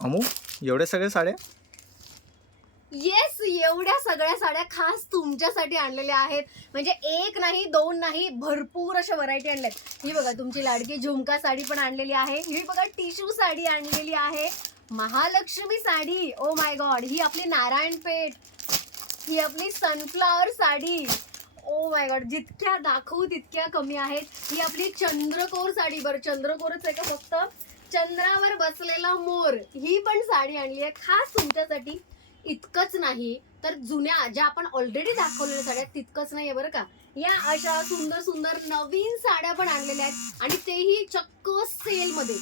अमू एवढ्या सगळ्या साड्या? येस, एवढ्या सगळ्या साड्या खास तुमच्यासाठी आणलेल्या आहेत. म्हणजे एक नाही दोन नाही, भरपूर अशा व्हरायटी आणल्यात. ही बघा तुमची लाडकी झुमका साडी पण आणलेली आहे. ही बघा टिश्यू साडी आणलेली आहे. Mahalakshmi sari, oh my god. ही आपली नारायणपेठ, ही आपली sunflower sari, oh my god. जितक्या दाखवू तितक्या कमी आहेत. ही आपली चंद्रकोर साडी. बरं चंद्रकोरच आहे का फक्त? चंद्रावर बसलेला मोर, ही पण साडी आणली आहे खास तुमच्यासाठी. इतकंच नाही तर जुन्या ज्या आपण ऑलरेडी दाखवलेल्या साड्या तितकंच नाहीये बरं का. या अशा सुंदर सुंदर नवीन साड्या पण आणलेल्या आहेत आणि तेही चक्क सेल मध्ये.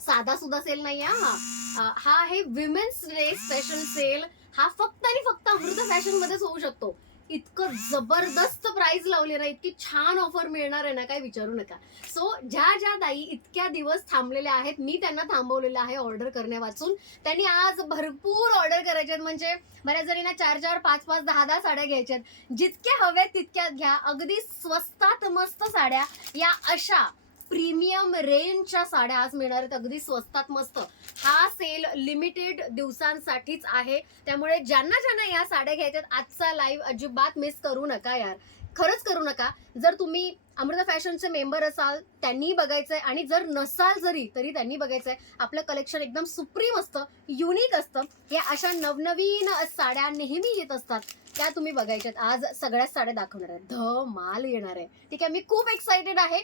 साधा सुद्धा सेल नाही हा आहे विमेन्स डे स्पेशल सेल. हा फक्त आणि फक्त अमृता फॅशन मध्येच होऊ शकतो. इतकं जबरदस्त प्राइस लावले ना, इतकी छान ऑफर मिळणार आहे ना, काय विचारू नका. सो ज्या ज्या ताई इतक्या दिवस थांबलेल्या आहेत, मी त्यांना थांबवलेलं आहे ऑर्डर करण्यापासून. त्यांनी आज भरपूर ऑर्डर करायच्यात. म्हणजे बऱ्याच जणींना 4-4, 5-5, 10-10 साड्या घ्यायच्यात. जितक्या हव्यात तितक्या घ्या. अगदी स्वस्तात मस्त साड्या या अशा प्रीमियम रेंजच्या साड्या आज मिळणार आहेत अगदी स्वस्तात मस्त. हा सेल लिमिटेड दिवसांसाठीच आहे, त्यामुळे ज्यांना ज्यांना या साड्या घ्यायच्यात आजचा लाईव्ह अजिबात मिस करू नका यार, खरंच करू नका. जर तुम्ही अमृता फॅशनचे मेंबर असाल त्यांनी बघायचंय, आणि जर नसाल तरी त्यांनी बघायचंय. आपलं कलेक्शन एकदम सुप्रीम असतं, युनिक असतं. या अशा नवनवीन साड्या नेहमी येत असतात, त्या तुम्ही बघायच्यात. आज सगळ्याच साड्या दाखवणार आहेत, धमाल येणार आहे. ठीक आहे, मी खूप एक्साइटेड आहे.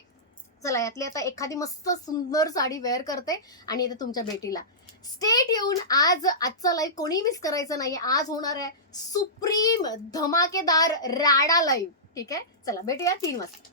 चला यातली आता एखादी मस्त सुंदर साडी वेअर करते आणि येते तुमच्या भेटीला. Stay tune. आजचा लाईव्ह कोणी मिस करायचं नाही. आज होणार आहे सुप्रीम धमाकेदार राडा लाईव्ह. ठीक आहे, चला भेटूया 3 वाजता.